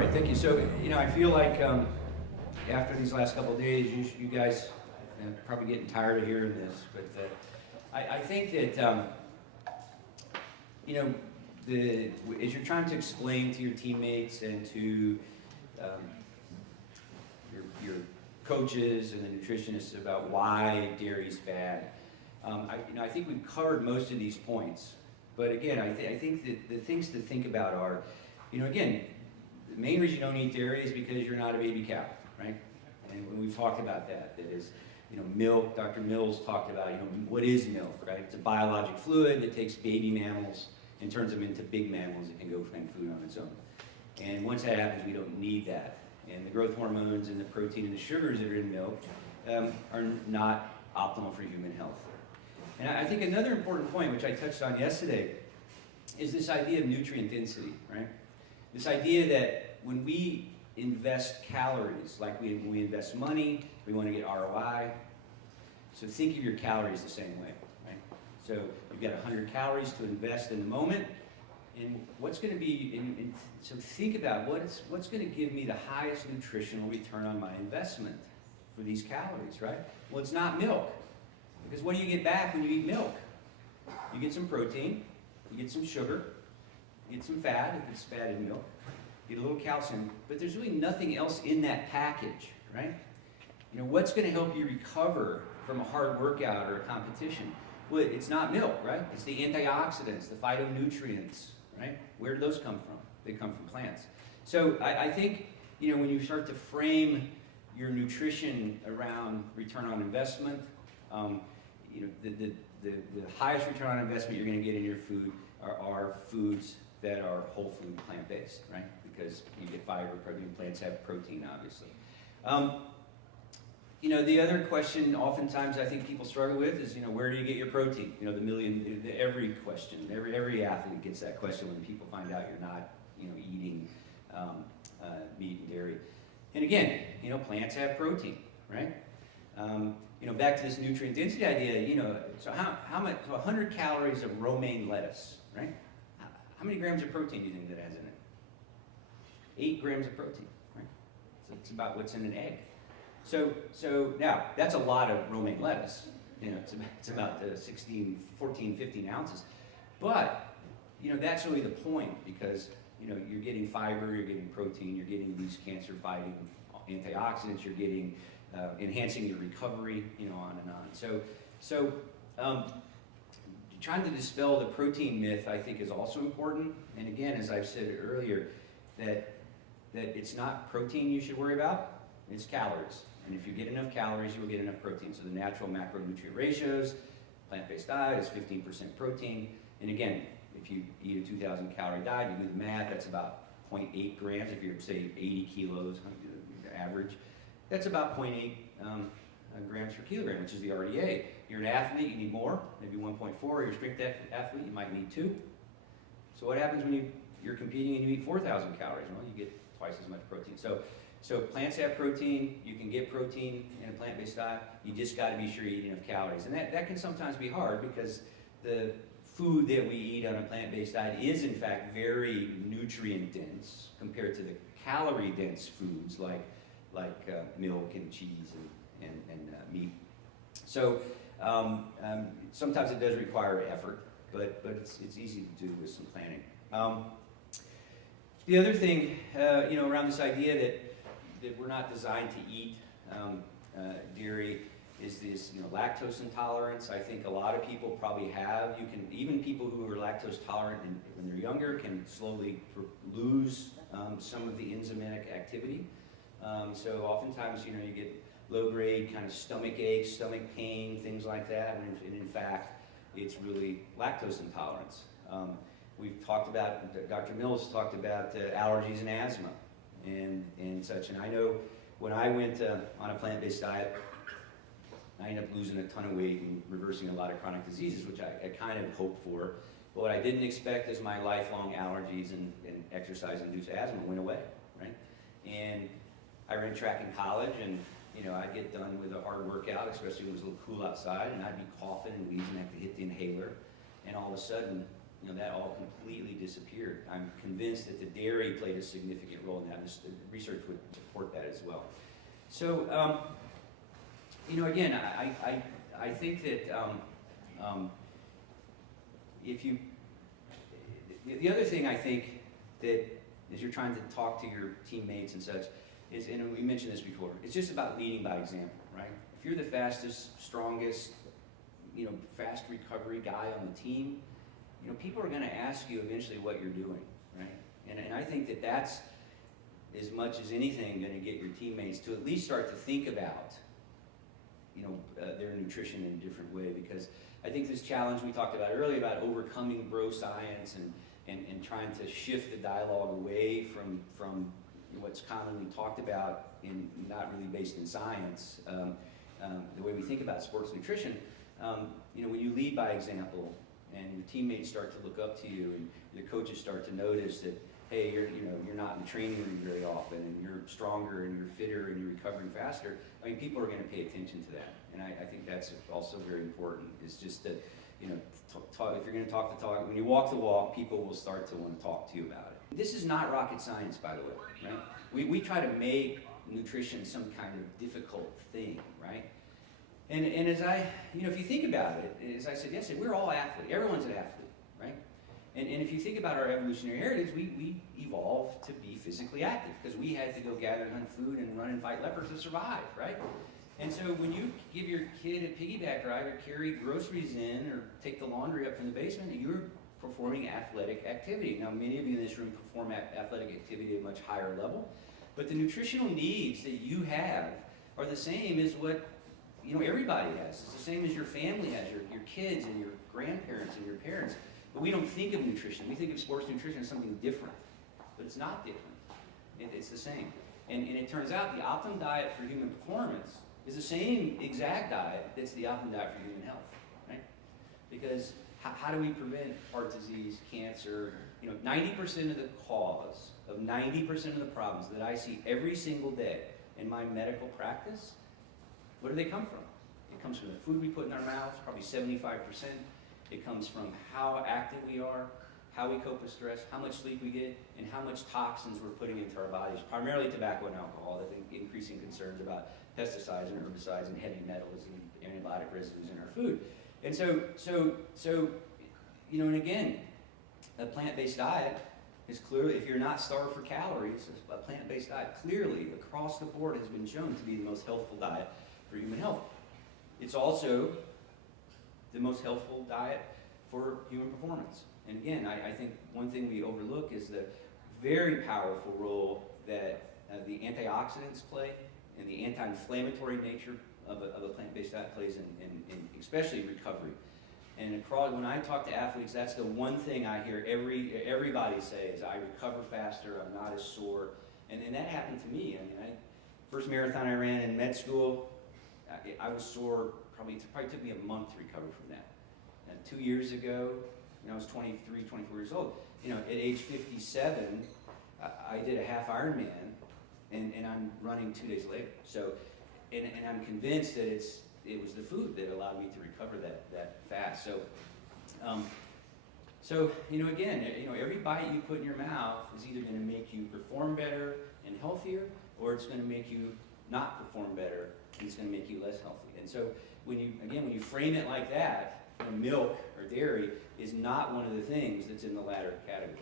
right, thank you. So, I feel like after these last couple of days, you guys are probably getting tired of hearing this, but I think that, as you're trying to explain to your teammates and to your coaches and the nutritionists about why dairy's bad, I think we've covered most of these points. But again, I think that the things to think about are, again, the main reason you don't eat dairy is because you're not a baby cow, right? And we've talked about that. That is, milk. Dr. Mills talked about, what is milk, right? It's a biologic fluid that takes baby mammals and turns them into big mammals that can go find food on its own. And once that happens, we don't need that. And the growth hormones and the protein and the sugars that are in milk are not optimal for human health. And I think another important point, which I touched on yesterday, is this idea of nutrient density, right? This idea that when we invest calories, like when we invest money, we want to get ROI. So think of your calories the same way, right? So you've got 100 calories to invest in the moment, and what's going to be, so think about what's going to give me the highest nutritional return on my investment for these calories, right? Well, it's not milk, because what do you get back when you eat milk? You get some protein, you get some sugar, you get some fat, if it's fat in milk, you get a little calcium, but there's really nothing else in that package, right? What's going to help you recover from a hard workout or a competition? Well, it's not milk, right? It's the antioxidants, the phytonutrients, right? Where do those come from? They come from plants. So I think, when you start to frame your nutrition around return on investment, the highest return on investment you're going to get in your food are foods that are whole food, plant-based, right? Because you get fiber, protein, plants have protein, obviously. The other question oftentimes I think people struggle with is, where do you get your protein? Every question, every athlete gets that question when people find out you're not, eating meat and dairy. And again, plants have protein, right? Back to this nutrient density idea, so how much, so 100 calories of romaine lettuce, right? How many grams of protein do you think that has in it? 8 grams of protein, right? So it's about what's in an egg. So now, that's a lot of romaine lettuce. It's about 14, 15 ounces. But, that's really the point, because, you're getting fiber, you're getting protein, you're getting these cancer-fighting antioxidants, you're getting enhancing your recovery, on and on. So trying to dispel the protein myth, I think, is also important. And again, as I've said earlier, that it's not protein you should worry about, it's calories. And if you get enough calories, you will get enough protein. So the natural macronutrient ratios, plant-based diet is 15% protein. And again, if you eat a 2,000 calorie diet, you do the math, that's about 0.8 grams. If you're, say, 80 kilos, average, that's about 0.8 grams per kilogram, which is the RDA. You're an athlete, you need more, maybe 1.4. You're a strength athlete, you might need 2. So what happens when you're competing and you eat 4,000 calories? Well, you get twice as much protein. So plants have protein, you can get protein in a plant-based diet, you just got to be sure you eat enough calories. And that can sometimes be hard, because the food that we eat on a plant-based diet is in fact very nutrient dense compared to the calorie dense foods like milk and cheese and meat. So sometimes it does require effort, but it's easy to do with some planning. The other thing, around this idea that we're not designed to eat dairy is this, lactose intolerance. I think a lot of people probably have. Even people who are lactose tolerant when they're younger can slowly lose some of the enzymatic activity. So oftentimes, you get low-grade kind of stomach aches, stomach pain, things like that. And in fact, it's really lactose intolerance. We've talked about, Dr. Mills talked about allergies and asthma and such. And I know when I went on a plant-based diet, I ended up losing a ton of weight and reversing a lot of chronic diseases, which I kind of hoped for. But what I didn't expect is my lifelong allergies and exercise-induced asthma went away, right? And I ran track in college, and I'd get done with a hard workout, especially when it was a little cool outside, and I'd be coughing and wheezing, I have to hit the inhaler, and all of a sudden, that all completely disappeared. I'm convinced that the dairy played a significant role in that. The research would support that as well. So, again, I think that if you, the other thing I think that as you're trying to talk to your teammates and such is, and we mentioned this before, it's just about leading by example, right? If you're the fastest, strongest, fast recovery guy on the team, people are going to ask you eventually what you're doing, right? And I think that that's, as much as anything, going to get your teammates to at least start to think about, their nutrition in a different way. Because I think this challenge we talked about earlier about overcoming bro science and trying to shift the dialogue away from what's commonly talked about in not really based in science, the way we think about sports nutrition. When you lead by example and your teammates start to look up to you and your coaches start to notice that, hey, you're not in the training room very often and you're stronger and you're fitter and you're recovering faster, people are going to pay attention to that. And I think that's also very important. It's just that, talk, if you're going to talk the talk, when you walk the walk, people will start to want to talk to you about it. This is not rocket science, by the way, right? We try to make nutrition some kind of difficult thing, right? And as if you think about it, as I said yesterday, we're all athletes. Everyone's an athlete, right? And if you think about our evolutionary heritage, we evolved to be physically active because we had to go gather and hunt food and run and fight leopards to survive, right? And so when you give your kid a piggyback ride or carry groceries in or take the laundry up from the basement, you're performing athletic activity. Now, many of you in this room perform athletic activity at a much higher level, but the nutritional needs that you have are the same as what everybody has. It's the same as your family has, your kids and your grandparents and your parents. But we don't think of nutrition. We think of sports nutrition as something different. But it's not different. It's the same. And it turns out the optimum diet for human performance is the same exact diet that's the optimum diet for human health, right? Because how do we prevent heart disease, cancer? 90% of the cause of 90% of the problems that I see every single day in my medical practice, where do they come from? It comes from the food we put in our mouths, probably 75%. It comes from how active we are, how we cope with stress, how much sleep we get, and how much toxins we're putting into our bodies, primarily tobacco and alcohol. I think increasing concerns about pesticides and herbicides and heavy metals and antibiotic residues in our food. And so and again, a plant-based diet is clearly, if you're not starved for calories, a plant-based diet clearly across the board has been shown to be the most healthful diet for human health. It's also the most healthful diet for human performance. And again, I think one thing we overlook is the very powerful role that the antioxidants play and the anti-inflammatory nature of a plant-based diet plays in especially recovery. And when I talk to athletes, that's the one thing I hear everybody say is, I recover faster, I'm not as sore. And that happened to me. First marathon I ran in med school, I was sore, it probably took me a month to recover from that. And 2 years ago, I was 23, 24 years old. At age 57, I did a half Ironman, and I'm running 2 days later. So, and I'm convinced that it was the food that allowed me to recover that fast. So, again, every bite you put in your mouth is either going to make you perform better and healthier, or it's going to make you not perform better, and it's going to make you less healthy. And so, when you frame it like that, milk or dairy is not one of the things that's in the latter category.